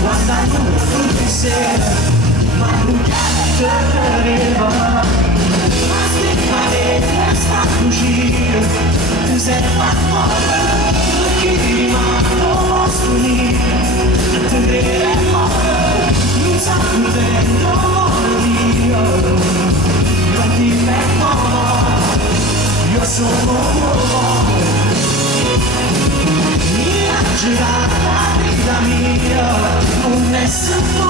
Guarda nudo di sera, ma non cadeva. Ma stimmare sta fuggire, ti sei fatto perché rimane posso unire, ti diremo, non sanno dentro io, non ti fermo, io sono uomo. Girata la vita mia, un essere tu,